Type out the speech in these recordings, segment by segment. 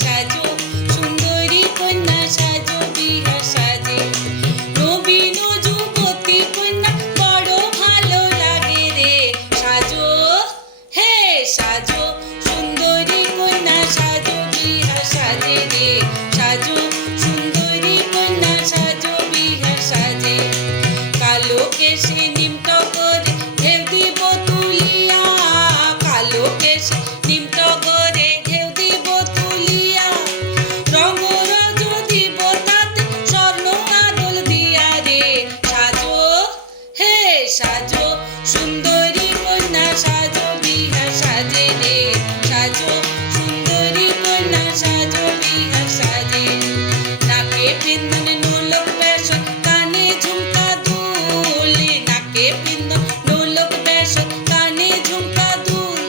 সাজো সুন্দরী কন্যা সাজো বিহা সাজে নবীন যুবতী কন্যা বড় ভালো লাগে রে সাজো হে সাজো সুন্দরী কন্যা সাজো বিহা সাজে রে সাজো সুন্দরী কন্যা সাজো বিহা সাজে কালো কেশে নিমটগরে ঢেউ দিব তুলিয়া কালো কেশে নিমটগরে ঢেউ দিব তুলিয়া রঙরজ দিব তাতে স্বর্ণ আদল দিয়া রে সাজো হে সাজো সুন্দরী কন্যা সাজো বিহা সাজে রে সাজো সুন্দরী কন্যা সাজো বিহা সাজে নাকে পিন্দন নোলক বেশন কানে ঝুমকা দুল নাকে পিন্দন নোলক বেশন কানে ঝুমকা দুল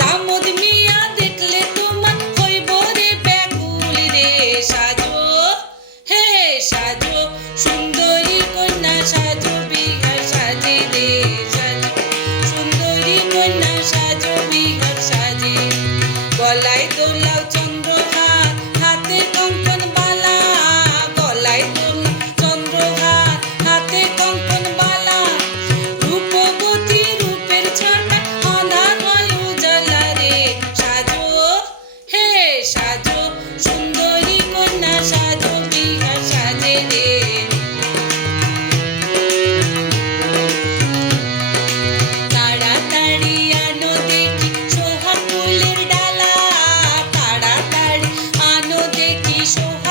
দামোদ মিয়া দেখলে তোমার হইব রে ব্যাকুল রে সাজো হে সাজো সুন্দরী কন্যা সাজো বিহা সাজে রে সাজো সুন্দরী কন্যা সাজো বিহা সাজে গলায় দোলাও চন্দ্রহার হাতে কঙ্কন বালা গলায় দোলাও চন্দ্রহার হাতে কঙ্কন বালা রূপবতী রূপের ছটা আঁধার হয় উজালা রে সাজো হে সাজো সুন্দরী কন্যা সাজো বিহা সাজে রে তাড়াতাড়ি আনো দেখি সোহাগ ফুলের ডালা তাড়াতাড়ি আনো দেখি সোহাগ